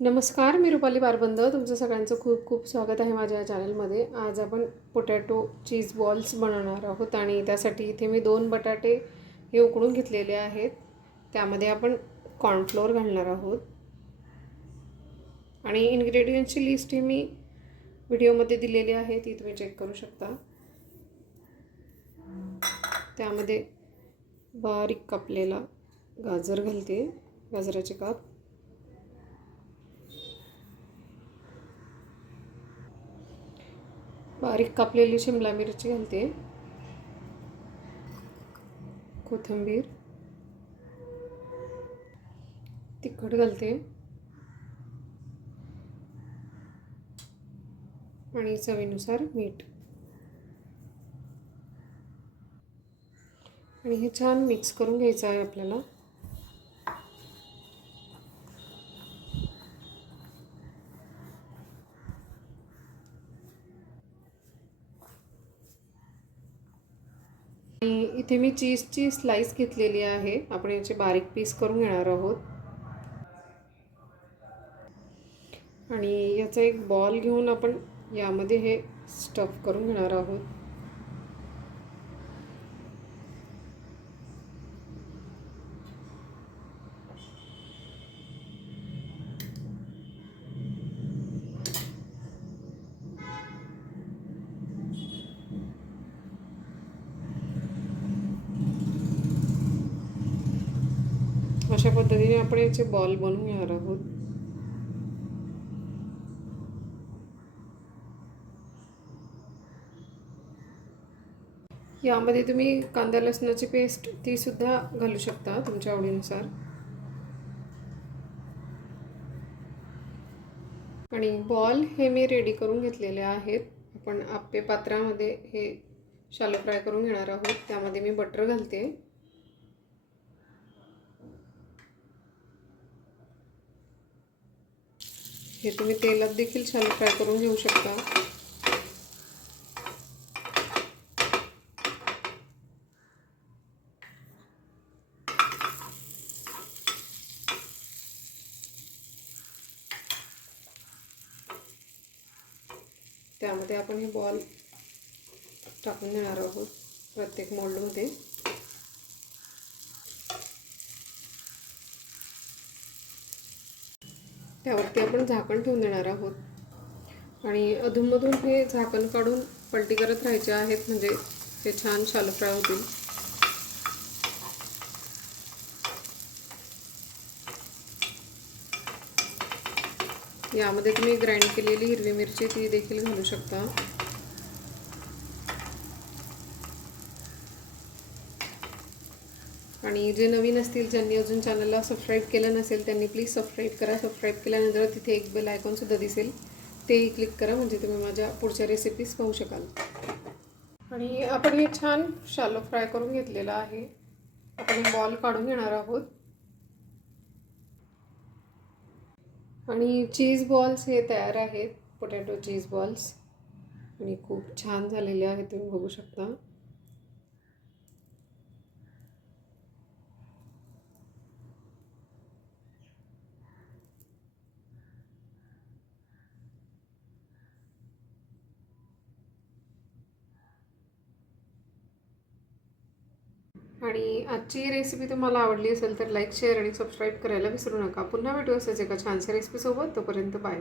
नमस्कार, मी रुपाली बारबंद. तुमचं सगळ्यांचं खूप खूप स्वागत आहे माझ्या चॅनलमध्ये. आज आपण पोटॅटो चीज बॉल्स बनवणार आहोत आणि त्यासाठी इथे मी 2 बटाटे हे उकडून घेतलेले आहेत. त्यामध्ये आपण कॉर्नफ्लोअर घालणार आहोत आणि इन्ग्रेडियंट्सची लिस्ट ही मी व्हिडिओमध्ये दिलेली आहे, ती तुम्ही चेक करू शकता. त्यामध्ये बारीक कापलेला गाजर घालते, गाजराचे काप. बारीक कापलेली शिमला मिरची घालते, कोथिंबीर, तिखट घालते आणि चवीनुसार मीठ. आणि हे छान मिक्स करून घ्यायचं आहे आपल्याला. आणि इथे मी चीजची स्लाइस घेतलेली आहे. आपण याचे बारीक पीस करून घेणार आहोत आणि याचा एक बॉल घेऊन आपण यामध्ये हे स्टफ करून घेणार आहोत. अशा पद्धतीने आपण याचे बॉल बनवून घेणार आहोत. यामध्ये तुम्ही कांदा लसणाची पेस्ट ती सुद्धा घालू शकता तुमच्या आवडीनुसार. आणि बॉल हे मी रेडी करून घेतलेले आहेत. आपण आप्पे पात्रामध्ये हे शालो फ्राय करून घेणार आहोत. त्यामध्ये मी बटर घालते. हे तुम्ही तेलात देखील शालो फ्राय करून घेऊ शकता. त्यामध्ये आपण हे बॉल टाकून देणार आहोत प्रत्येक मोल्डमध्ये. त्यावरती आपण झाकण ठेवून देणार आहोत आणि अधूनमधून हे झाकण काढून पलटी करत राहायचे आहेत, म्हणजे हे छान शालो फ्राय होतील. यामध्ये तुम्ही ग्राइंड केलेली हिरवी मिरची ती देखील घालू शकता. आणि जे नवीन असतील, ज्यांनी अजून चॅनलला सबस्क्राईब केलं नसेल, त्यांनी प्लीज सबस्क्राईब करा. सबस्क्राईब केल्यानंतर तिथे एक बेल आयकॉनसुद्धा दिसेल, तेही क्लिक करा, म्हणजे तुम्ही माझ्या पुढच्या रेसिपीज पाहू शकाल. आणि आपण हे छान शालो फ्राय करून घेतलेलं आहे. आपण हे बॉल काढून घेणार आहोत आणि चीज बॉल्स हे तयार आहेत, पोटॅटो चीज बॉल्स. आणि खूप छान झालेले आहेत, तुम्ही बघू शकता. आणि आजची रेसिपी तुम्हाला आवडली असेल तर लाईक, शेअर आणि सबस्क्राईब करायला विसरू नका. पुन्हा भेटू असेच एका छानशा रेसिपीसोबत. तोपर्यंत बाय.